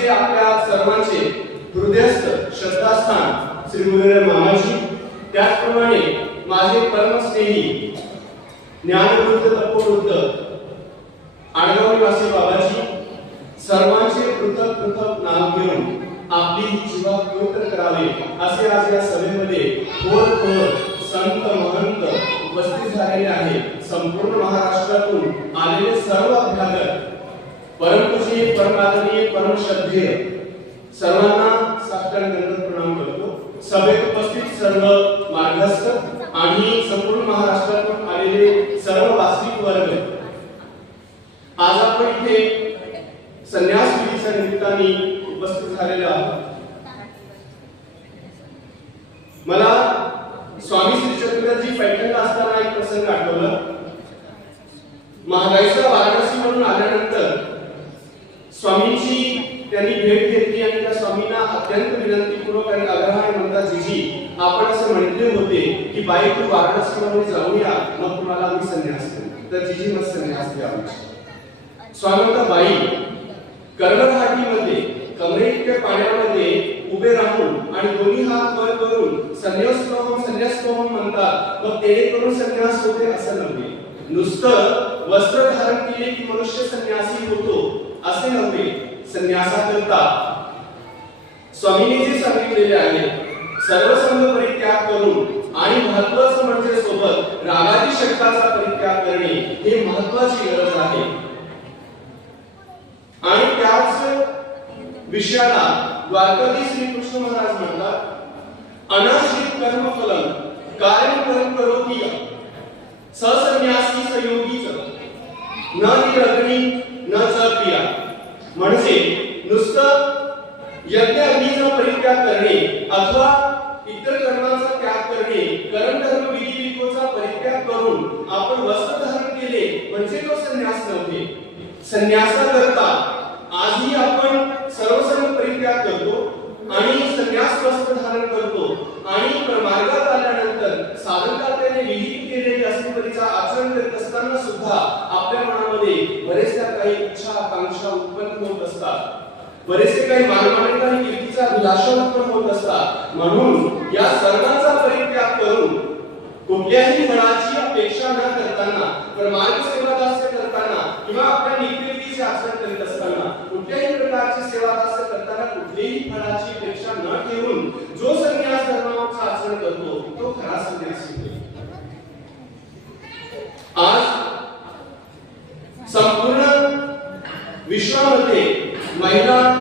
तसे आपल्या सर्वांचे हृदयस्थ श्रद्धास्थान श्री गुरुदेव महाराज, त्याचप्रमाणे माझे परमस्नेही ज्ञानवृद्ध तपोवृद्ध आडगाव निवासी बाबाजी, सर्वांचे पृथक पृथक नाव घेऊन आपली जीवा पवित्र करावे असे आज या सभेमध्ये थोर संत महंत उपस्थित झालेले आहे। संपूर्ण महाराष्ट्रातून आलेले सर्व अभ्यागत, परमपूज्य परमादरणीय परमश्रद्धेय सर्वांना साष्टांग प्रणाम करतो। सभेत उपस्थित सर्व मार्गस्थ आणि संपूर्ण महाराष्ट्रातून आलेले सर्व वास्तविक वर्ग, आज आपण इथे संन्यास विधीच्या निमित्ताने उपस्थित झालेले आहोत। मला स्वामी श्री चक्रधरजी पैठणला असताना एक प्रसंग आठवला। महागाईचा वाराणसी म्हणून आल्यानंतर स्वामींची त्यांनी भेट घेतली आणि त्या स्वामींना अत्यंत विनंतीपूर्वक आणि आग्रहाने म्हणतात, जीजी आपण असं म्हटले होते की बाई तू वाराणसीमध्ये जाऊन या, मग तुम्हाला आम्ही संन्यास देऊ। तर जीजी मग संन्यास द्यावा। स्वामी बाई कर्मघाटीमध्ये कमरेइतक्या पाण्यामध्ये उभे राहून आणि दोन्ही हात वर करून संन्यासोहम म्हणतात, मग तेने करून संन्यास होते असं नव्हे। नुसतं वस्त्र धारण केले की मनुष्य संन्यासी होतो असे नव्हे। संन्यासाकरता स्वामींनी जे सांगितलेले आहे, सर्वसंग परित्याग करून आणि महत्त्वाचं म्हणजे सोबत रागादी शक्ताचा परित्याग करणे हे महत्त्वाची गरज आहे। आणि त्याच विषयाला द्वारकाधीश श्री कृष्ण महाराज म्हणतात, अनाश्रित कर्म फलम कार्यम कर्म करोति ससन्यासी संयोगीच न निरग्नी न च क्रिया। म्हणजे नुसतं यज्ञ अग्नीचा परित्याग करणे अथवा इतर कर्माचा त्याग करणे, कर्म धर्म विधी विधीचा परित्याग करून आपण वस्त्र धारण केले म्हणजे तो संन्यास नव्हे। संन्यासाकरता आजही आपण सर्वसंग परित्याग करतो आणि संन्यास वस्त्र धारण करतो आणि मार्गात आल्यानंतर साधकात्याने विहित केलेले असेपरीचा आचरण करत असताना सुद्धा आपल्या मनामध्ये बरेचशा काही इच्छा आकांक्षा उत्पन्न होत असतात, बरेचसे काही मानमान्यता आणि कीर्तीचा अभिलाषा उत्पन्न होत असतात। म्हणून या सर्वांचा परित्याग करून कुठल्याही फळाची अपेक्षा न करताना, परमार्थ सेवादास्य करताना किंवा आपल्या नीतिविधीचे आचरण करीत असताना, कुठल्याही प्रकारची सेवादास्य करताना कुठलीही फळाची अपेक्षा न ठेवून जो संन्यास